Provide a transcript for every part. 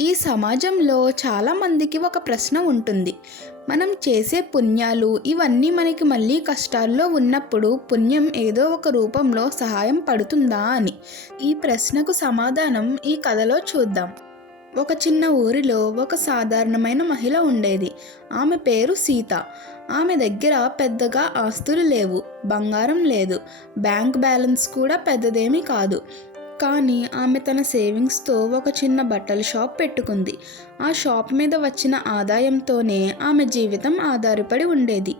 ఈ సమాజంలో చాలామందికి ఒక ప్రశ్న ఉంటుంది. మనం చేసే పుణ్యాలు ఇవన్నీ మనకి మళ్ళీ కష్టాల్లో ఉన్నప్పుడు పుణ్యం ఏదో ఒక రూపంలో సహాయం పడుతుందా అని. ఈ ప్రశ్నకు సమాధానం ఈ కథలో చూద్దాం. ఒక చిన్న ఊరిలో ఒక సాధారణమైన మహిళ ఉండేది. ఆమె పేరు సీత. ఆమె దగ్గర పెద్దగా ఆస్తులు లేవు. బంగారం లేదు. బ్యాంక్ బ్యాలెన్స్ కూడా పెద్దదేమీ కాదు. కానీ ఆమె తన సేవింగ్స్తో ఒక చిన్న బట్టల షాప్ పెట్టుకుంది. ఆ షాప్ మీద వచ్చిన ఆదాయంతోనే ఆమె జీవితం ఆధారపడి ఉండేది.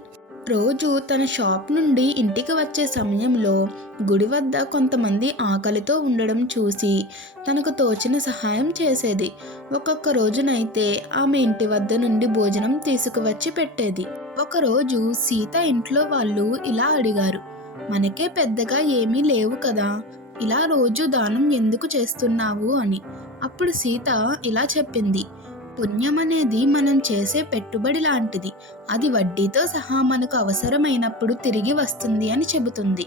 రోజు తన షాప్ నుండి ఇంటికి వచ్చే సమయంలో గుడి వద్ద కొంతమంది ఆకలితో ఉండడం చూసి తనకు తోచిన సహాయం చేసేది. ఒక్కొక్క రోజునైతే ఆమె ఇంటి వద్ద నుండి భోజనం తీసుకువచ్చి పెట్టేది. ఒకరోజు సీత ఇంట్లో వాళ్ళు ఇలా అడిగారు మనకే పెద్దగా ఏమీ లేవు కదా ఇలా రోజు దానం ఎందుకు చేస్తున్నావు? అని. అప్పుడు సీత ఇలా చెప్పింది పుణ్యం అనేది మనం చేసే పెట్టుబడి లాంటిది. అది వడ్డీతో సహా మనకు అవసరమైనప్పుడు తిరిగి వస్తుంది అని చెబుతుంది.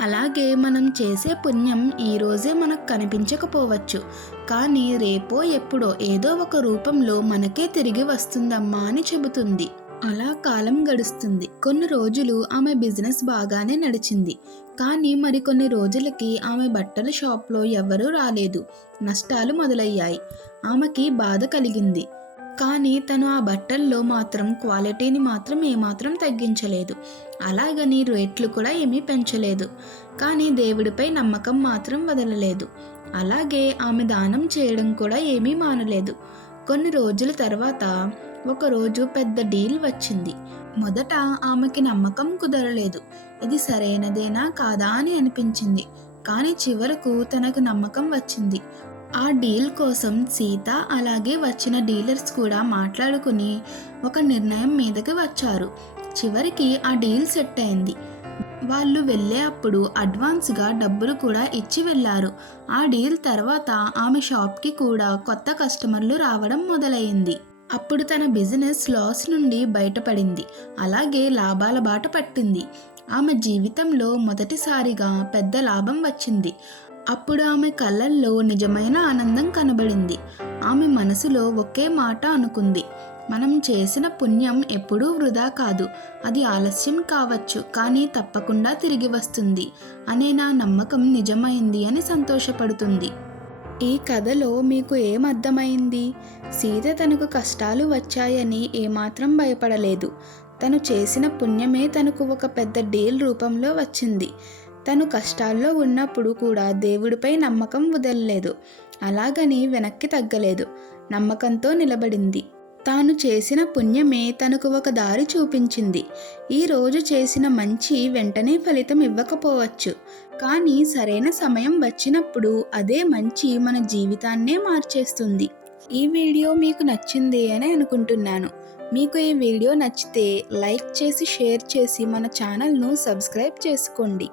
అలాగే మనం చేసే పుణ్యం ఈరోజే మనకు కనిపించకపోవచ్చు. కానీ రేపో ఎప్పుడో ఏదో ఒక రూపంలో మనకే తిరిగి వస్తుందమ్మా అని చెబుతుంది. అలా కాలం గడుస్తుంది. కొన్ని రోజులు ఆమె బిజినెస్ బాగానే నడిచింది. కానీ మరికొన్ని రోజులకి ఆమె బట్టల షాప్లో ఎవరూ రాలేదు. నష్టాలు మొదలయ్యాయి. ఆమెకి బాధ కలిగింది. కానీ తను ఆ బట్టల్లో మాత్రం క్వాలిటీని మాత్రం ఏమాత్రం తగ్గించలేదు. అలాగని రేట్లు కూడా ఏమీ పెంచలేదు. కానీ దేవుడిపై నమ్మకం మాత్రం వదలలేదు. అలాగే ఆమె దానం చేయడం కూడా ఏమీ మానలేదు. కొన్ని రోజుల తర్వాత ఒకరోజు పెద్ద డీల్ వచ్చింది. మొదట ఆమెకి నమ్మకం కుదరలేదు. ఇది సరైనదేనా కాదా అని అనిపించింది. కానీ చివరకు తనకు నమ్మకం వచ్చింది. ఆ డీల్ కోసం సీత అలాగే వచ్చిన డీలర్స్ కూడా మాట్లాడుకుని ఒక నిర్ణయం మీదకి వచ్చారు. చివరికి ఆ డీల్ సెట్ అయింది. వాళ్ళు వెళ్ళే అప్పుడు అడ్వాన్స్గా డబ్బులు కూడా ఇచ్చి వెళ్ళారు. ఆ డీల్ తర్వాత ఆమె షాప్కి కూడా కొత్త కస్టమర్లు రావడం మొదలైంది. అప్పుడు తన బిజినెస్ లాస్ నుండి బయటపడింది. అలాగే లాభాల బాట పట్టింది. ఆమె జీవితంలో మొదటిసారిగా పెద్ద లాభం వచ్చింది. అప్పుడు ఆమె కళ్ళల్లో నిజమైన ఆనందం కనబడింది. ఆమె మనసులో ఒకే మాట అనుకుంది. మనం చేసిన పుణ్యం ఎప్పుడూ వృధా కాదు. అది ఆలస్యం కావచ్చు కానీ తప్పకుండా తిరిగి వస్తుంది. అనే నా నమ్మకం నిజమైంది అని సంతోషపడుతుంది. ఈ కథలో మీకు ఏమర్థమైంది? సీత తనకు కష్టాలు వచ్చాయని ఏమాత్రం భయపడలేదు. తను చేసిన పుణ్యమే తనకు ఒక పెద్ద డీల్ రూపంలో వచ్చింది. తను కష్టాల్లో ఉన్నప్పుడు కూడా దేవుడిపై నమ్మకం వదలలేదు. అలాగని వెనక్కి తగ్గలేదు. నమ్మకంతో నిలబడింది. తాను చేసిన పుణ్యమే తనకు ఒక దారి చూపించింది. ఈరోజు చేసిన మంచి వెంటనే ఫలితం ఇవ్వకపోవచ్చు. కానీ సరైన సమయం వచ్చినప్పుడు అదే మంచి మన జీవితాన్నే మార్చేస్తుంది. ఈ వీడియో మీకు నచ్చింది అని అనుకుంటున్నాను. మీకు ఈ వీడియో నచ్చితే లైక్ చేసి షేర్ చేసి మన ఛానల్ను సబ్స్క్రైబ్ చేసుకోండి.